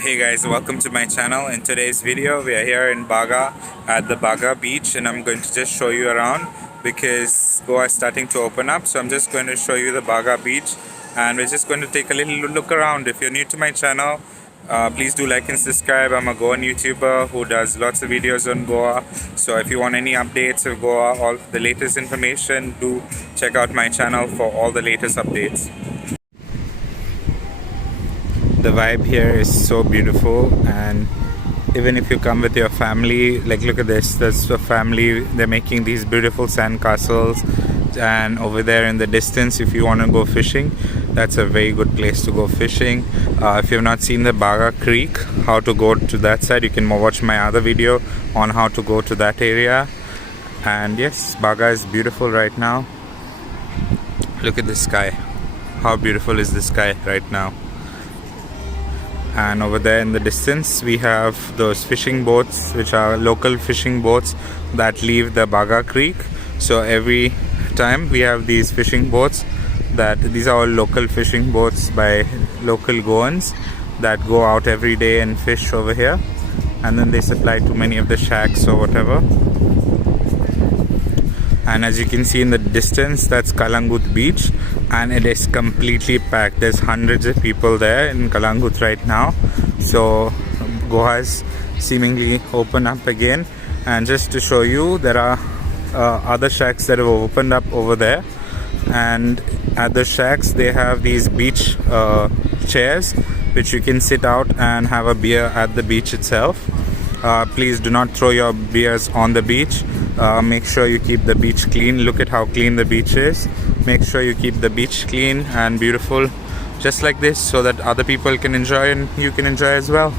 Hey guys, welcome to my channel. In today's video, we are here in Baga at the Baga beach, and I'm going to just show you around because Goa is starting to open up. So I'm just going to show you the Baga beach, and we're just going to take a little look around. If you're new to my channel, please do like and subscribe. I'm a Goan YouTuber who does lots of videos on Goa. So if you want any updates of Goa, all the latest information, do check out my channel for all the latest updates. The vibe here is so beautiful, and even if you come with your family, like look at this, there's a family, they're making these beautiful sand castles, and over there in the distance, if you want to go fishing, that's a very good place to go fishing. If you have not seen the Baga Creek, how to go to that side, you can watch my other video on how to go to that area. And yes, Baga is beautiful right now. Look at the sky. How beautiful is the sky right now? And over there in the distance we have those fishing boats, which are local fishing boats that leave the Baga Creek. So every time we have these fishing boats, that these are all local fishing boats by local Goans that go out every day and fish over here, and then they supply to many of the shacks or whatever. And as you can see in the distance, that's Calangute beach, and it is completely packed. There's hundreds of people there in Calangute right now. So Goa has seemingly opened up again. And just to show you, there are other shacks that have opened up over there, and at the shacks they have these beach chairs which you can sit out and have a beer at the beach itself. Please do not throw your beers on the beach. Make sure you keep the beach clean. Look at how clean the beach is. Make sure you keep the beach clean and beautiful, just like this, so that other people can enjoy and you can enjoy as well.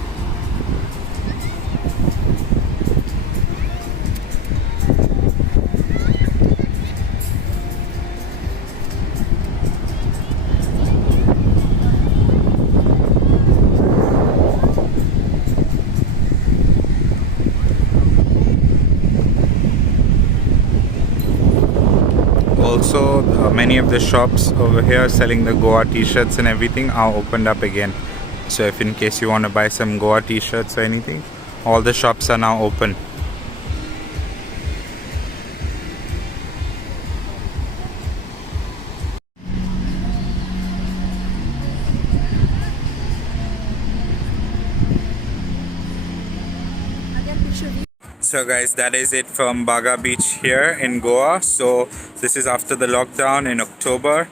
Also, many of the shops over here selling the Goa t-shirts and everything are opened up again. So if in case you want to buy some Goa t-shirts or anything, all the shops are now open. So guys, that is it from Baga Beach here in Goa. So this is after the lockdown in October.